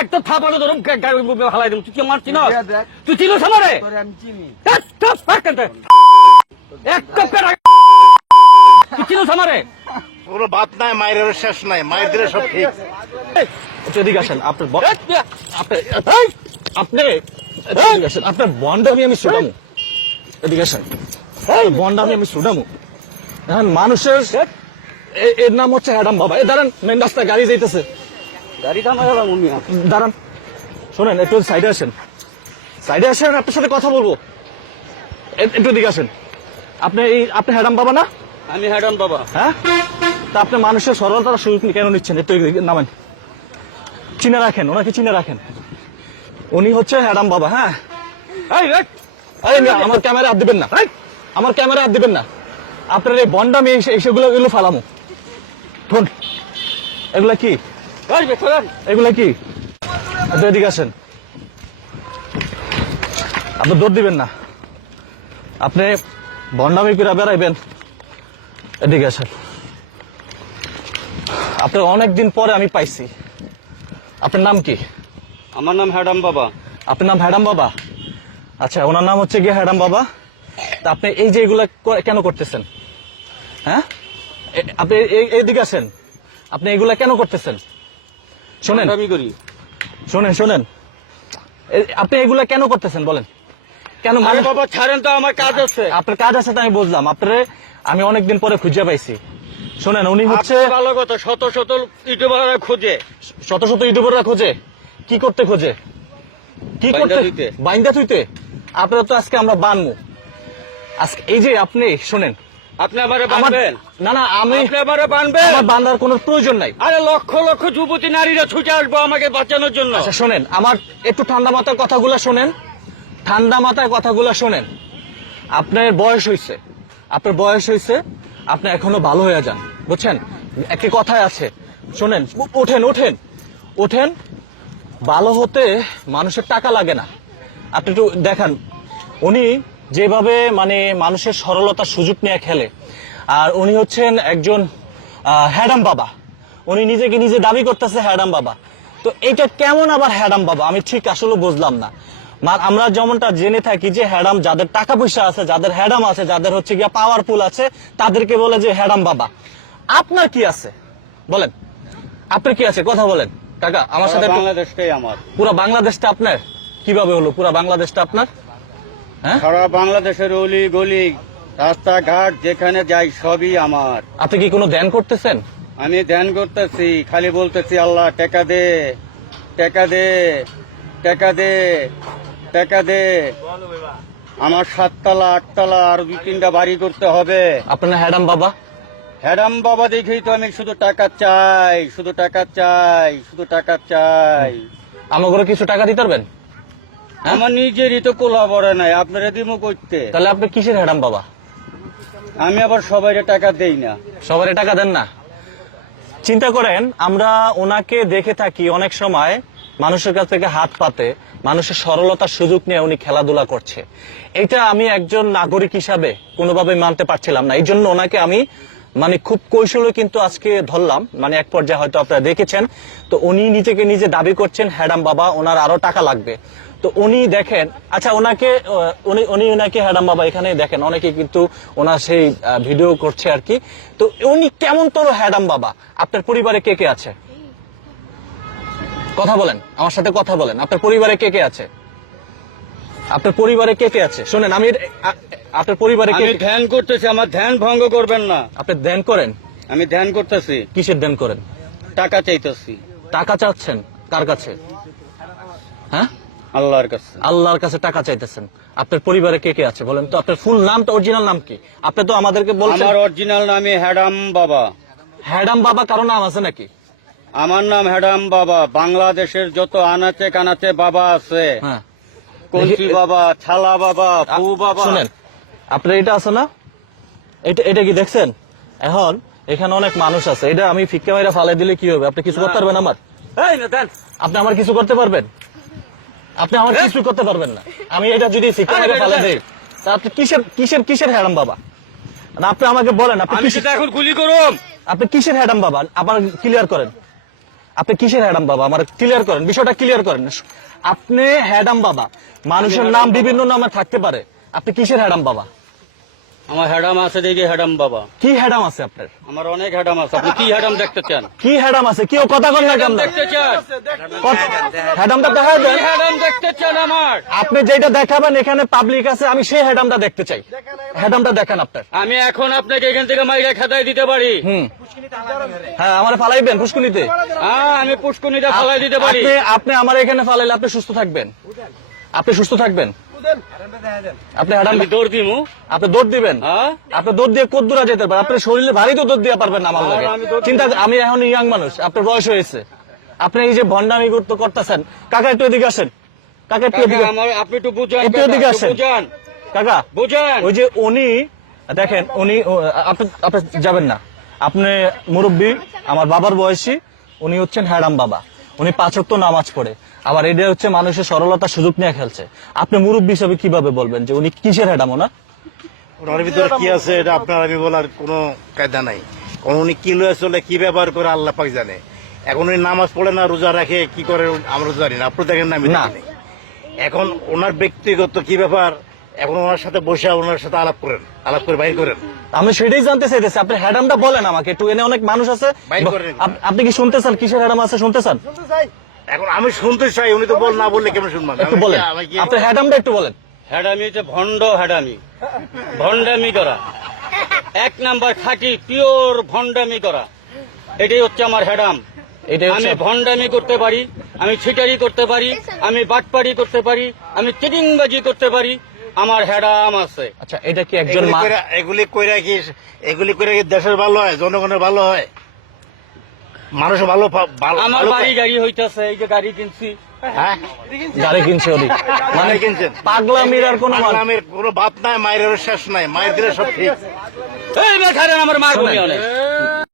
একটা থাপানো ধরুন হালাই দেবো। তুই কি আমার চিনস? তুই চিনস আমারে? তুই চিনস আমারে? কোনো বাত নাই, মায়ের শেষ নাই, মায়ের দিলে সব ঠিক। এদিকে আসেন, আপনার বন্ডামি আমি শুনামু। এদিকে আসেন, বন্ডামি আমি শুনামু। এখন মানুষের এর নাম হচ্ছে অ্যাডাম বাবা। দাঁড়ান, মেন রাস্তায় গাড়ি যাইতেছে, গাড়ি দাঁড়ান। শোনেন, একটু সাইডে আসেন, সাইডে আসেন, আপনার সাথে কথা বলবো। একটু দিকে আসেন। আপনি হ্যাডাম বাবা না? আমি হ্যাডাম বাবা। হ্যাঁ, তা আপনি মানুষের সরলতার সুযোগ কেন নিচ্ছেন? একটু নামেন, চিনে রাখেন, ওনাকে চিনে রাখেন। উনি হচ্ছে হ্যাডাম বাবা। হ্যাঁ, আমার ক্যামেরা হাত দিবেন না, আমার ক্যামেরা হাত দিবেন না। আপনার এই বন্ডামি সেগুলো এগুলো ফালামো। ফোন এগুলা কি? এগুলা কি? এদিকে আসেন, আপনি দৌড় দিবেন না, আপনি বন্ডামি করে বেড়াইবেন। এদিকে আসেন, আপনি অনেকদিন পরে আমি পাইছি। আপনার নাম কি? আমার নাম হ্যাডাম বাবা। আপনার নাম হ্যাডাম বাবা? আচ্ছা, ওনার নাম হচ্ছে গিয়ে হ্যাডাম বাবা। তা আপনি এই যে এগুলা কেন করতেছেন? হ্যাঁ, আপনি এইদিকে আসেন, আপনি এগুলা কেন করতেছেন? শোনেন, আমি করি। শোনেন, আপনি এগুলা কেন করতেছেন বলেন? কেন? আরে বাবা ছাড়েন তো, আমার কাজ আছে। আপনার কাজ আছে তো আমি বুঝলাম, আপনারে আমি অনেকদিন পরে খুঁজে পাইছি। শোনেন, উনি হচ্ছে ভালো কথা, শত শত ইউটিউবাররা খোঁজে। শত শত ইউটিউবাররা খোঁজে। কি করতে খোঁজে? কি করতে? বাইন্দা থুইতে। আপনারা তো আজকে আমরা বানবো আজকে। এই যে আপনি শোনেন, আপনি আমারে বানবেন? না না, আমি আমারে বানবেন? আমার বান্দার কোনো প্রয়োজন নাই। আরে লক্ষ লক্ষ যুবতী নারীরা ছুটে আসবো আমাকে বাঁচানোর জন্য। আচ্ছা শোনেন, আমার একটু ঠান্ডা মাথায় কথাগুলো শোনেন, ঠান্ডা মাথায় কথাগুলো শোনেন। আপনার বয়স হয়েছে, আপনার বয়স হয়েছে, আপনি এখনো ভালো হয়ে যান, বুঝছেন? একটি কথাই আছে, শোনেন, ওঠেন ওঠেন ওঠেন। ভালো হতে মানুষের টাকা লাগে না। আপনি একটু দেখান, উনি যেভাবে মানে মানুষের সরলতার সুযোগ নিয়ে খেলে, আর উনি হচ্ছেন একজন হ্যাডাম বাবা। উনি নিজেকে নিজে দাবি করতেছে হ্যাডাম বাবা। তো এটা কেমন আবার হ্যাডাম বাবা? আমি ঠিক আসলে বুঝলাম না। আমরা যেমনটা জেনে থাকি যে হ্যাডাম যাদের টাকা পয়সা আছে, যাদের হ্যাডাম আছে, যাদের হচ্ছে গিয়া পাওয়ারফুল আছে, তাদেরকে বলে যে হ্যাডাম বাবা। আপনার কি আছে বলেন? আপনার কি আছে কথা বলেন কাকা আমার সাথে। বাংলাদেশটাই আমার। পুরো বাংলাদেশটা আপনার? কিভাবে হলো পুরো বাংলাদেশটা আপনার? হ্যাঁ, সারা বাংলাদেশের অলি গলি রাস্তাঘাট যেখানে যাই সবই আমার। আপনি কি কোনো ধ্যান করতেছেন? আমি ধ্যান করতেছি, খালি বলতেছি আল্লাহ টাকা দে, টাকা দে, টাকা দে, টাকা দে। আমার 7 তলা 8 তলা আর 2-3টা বাড়ি করতে হবে। আপনার হ্যাডাম বাবা? হ্যাডাম বাবা দেখেই তো আমি শুধু টাকা চাই, শুধু টাকা চাই, শুধু টাকা চাই। আমাকে কিছু টাকা দিতে পারবেন? আমার নিজেরই তো কোলা পড়ে নাই, আপনারা দিমো করতে। তাহলে আপনি কিসের হ্যাডাম বাবা? আমি আবার সবাইকে টাকা দেই না। সবারে টাকা দেন না? চিন্তা করেন, আমরা ওনাকে দেখে থাকি অনেক সময় মানুষের কাছ থেকে হাত পাতে, মানুষের সরলতার সুযোগ নিয়ে উনি খেলাধুলা করছে। এটা আমি একজন নাগরিক হিসাবে কোনোভাবে মানতে পারছিলাম না। এই জন্য ওনাকে আমি মানে খুব কৌশলে কিন্তু আজকে ধরলাম। মানে এক পর্যায়ে হয়তো আপনারা দেখেছেন, তো উনি নিজেকে নিজে দাবি করছেন হ্যাডাম বাবা, ওনার আরো টাকা লাগবে। তো উনি দেখেন, আচ্ছা ওনাকে ওনাকে হ্যাডাম বাবা এখানে দেখেন, অনেকে কিন্তু ওনার সেই ভিডিও করছে আর কি। তো উনি কেমন তোর হ্যাডাম বাবা? আপনার পরিবারে কে কে আছে? কথা বলেন, আমার সাথে কথা বলেন। আপনার পরিবারে কে কে আছে? আপনার পরিবারে কে কে আছে? শোনেন, আমি আপনার পরিবারে কে? আমি ধ্যান করতেছি, আমার ধ্যান ভঙ্গ করবেন না। আপনি ধ্যান করেন? আমি ধ্যান করতেছি। কিসের ধ্যান করেন? টাকা চাইতেছি। টাকা চাচ্ছেন কার কাছে? হ্যাঁ, আল্লাহর কাছে। আল্লাহর কাছে টাকা চাইতেছেন। আপনার পরিবারে কে কে আছে বলেন তো? আপনার ফুল নামটা, অরিজিনাল নাম কি? আপনি তো আমাদেরকে বলছেন। আমার অরিজিনাল নামই হ্যাডাম বাবা। হ্যাডাম বাবা কারো নাম আছে নাকি? আমার নাম হ্যাডাম বাবা। বাংলাদেশের যত আনাচে কানাচে বাবা আছে, হ্যাঁ, কঞ্চি বাবা, ছালা বাবা, পু বাবা। শুনেন, আপনার এটা আছে না, এটা কি দেখছেন? এখন এখানে অনেক মানুষ আছে, এটা আমি ফিক্কা মাইরা ফালাই দিলে কি হবে? আপনি কিছু করতে পারবেন আমার? আপনি আমার কিছু করতে পারবেন? আপনি আমার কিছু করতে পারবেন না। আমি এটা যদি ফিক্কা মাইরা ফালাই দেই, তা আপনি কিসের কিসের কিসের হ্যাডাম বাবা? না, আপনি আমাকে বলেন, আপনি আমি সেটা এখন গুলি করুম। আপনি কিসের হ্যাডাম বাবা? আপনার ক্লিয়ার করেন। আপনি কিসের হ্যাডাম বাবা? আমার ক্লিয়ার করেন, বিষয়টা ক্লিয়ার করেন। আপনি হ্যাডাম বাবা, মানুষের নাম বিভিন্ন নামে থাকতে পারে, আপনি কিসের হ্যাডাম বাবা? আমার হ্যাডাম আছে দেখি হ্যাডাম বাবা। কি হ্যাডাম আছে আপনার? আমার অনেক হ্যাডাম আছে। আপনি কি হ্যাডাম দেখতে চান? কি হ্যাডাম আছে? কেউ কথা কন না কেন? দেখতে চান? হ্যাডামটা দেখা কি দেন। হ্যাডাম দেখতে চান আমার? আপনি যেটা দেখাবেন এখানে পাবলিক আছে, আমি সেই হ্যাডামটা দেখতে চাই। হ্যাডামটা দেখান আপনার। আমি এখন আপনাকে এখান থেকে মাইরা খাতায় দিতে পারি। হ্যাঁ, আমার ফালাইবেন পুষ্কুনিতে? হ্যাঁ, আমি পুষ্কুনিতে ফালাই দিতে পারি। আপনি আমার এখানে ফালাইলে আপনি সুস্থ থাকবেন, আপনি সুস্থ থাকবেন। আপনি হ্যাডাম আমি দৌড় দিমু। আপনি দৌড় দিবেন? হ্যাঁ? আপনি দৌড় দিয়ে কত দূরে যেতে পারেন? আপনার শরীরে ভারী তো দৌড় দিয়ে পারবেন না আমার লাগে। আমি দৌড় চিন্তা, আমি এখন ইয়াং মানুষ, আপনার বয়স হয়েছে, আপনি এই যে ভণ্ডামি করতেছেন। কাকা একটু এদিকে আসেন, কাকা একটু এদিকে, কাকা, আমার আপনি একটু বুঝান। একটু কাকা, এদিকে একটু আসেন। বুঝান। কাকা বুঝান। ওই যে উনি দেখেন, উনি আপনি আপনি যাবেন না, আপনি মুরব্বী, আমার বাবার বয়সী, উনি হচ্ছেন হ্যাডাম বাবা, উনি 5 ওয়াক্ত নামাজ পড়ে, আবার এটা হচ্ছে মানুষের সরলতার সুযোগ নিয়ে খেলছে। আপনি মুরব্বী হিসেবে কিভাবে বলবেন যে উনি কিসের হ্যাডাম? না ওনার ভিতরে কি আছে এটা আপনার আমি বলার কোনো কায়দা নাই। কারণ উনি কি লয়ে চলে, কি ব্যবহার করে আল্লাহ পাক জানে। এখন উনি নামাজ পড়ে না, রোজা রাখে, কি করে আমরা জানি না, আপনি দেখেন না, আমি না। দেখিনি। এখন ওনার ব্যক্তিগত কি ব্যাপার, এখন ওনার সাথে বসে ওনার সাথে আলাপ করেন, আলাপ করে বাইর করেন। আমি সেটাই জানতে চাইতেছি, আপনি হ্যাডামটা বলেন আমাকে একটু। এনে অনেক মানুষ আছে, বাইর করেন। আপনি কি শুনতে চান কিসের হ্যাডাম আছে? শুনতে চান? এখন আমি শুনতে চাই, উনি তো না বললে কেমন শুনবেন? একটু বলেন, আপনার হ্যাডামটা একটু বলেন। হ্যাডামি হচ্ছে ভণ্ড হ্যাডামি, ভণ্ডামি করা। 1 নাম্বার খাঁটি পিওর ভণ্ডামি করা, এটাই হচ্ছে আমার হ্যাডাম। এটাই আমি হচ্ছে ভণ্ডামি করতে পারি, আমি ছিটারি করতে পারি, আমি বাটপারি করতে পারি, আমি চিটিংবাজি করতে পারি, আমার হ্যাডাম আছে। আচ্ছা, এটা কি একজন এগুলি কইরা কি দেশের ভালো হয়, জনগণের ভালো হয়, মানুষ ভালো আমার ভালো বাড়ি পায়? গাড়ি হইতেছে, এই যে গাড়ি কিনছি। হ্যাঁ, গাড়ি কিনছে ওদিক, মানে গাড়ি কিনছেন? পাগলামির আর কোনো পাগলামির কোনো বাপ নাই, মায়ের শেষ নাই, মায়ের দিলে সব ঠিক। এই বেখারেন আমার মা শোনেন, ঘুমিয়ে অনেক।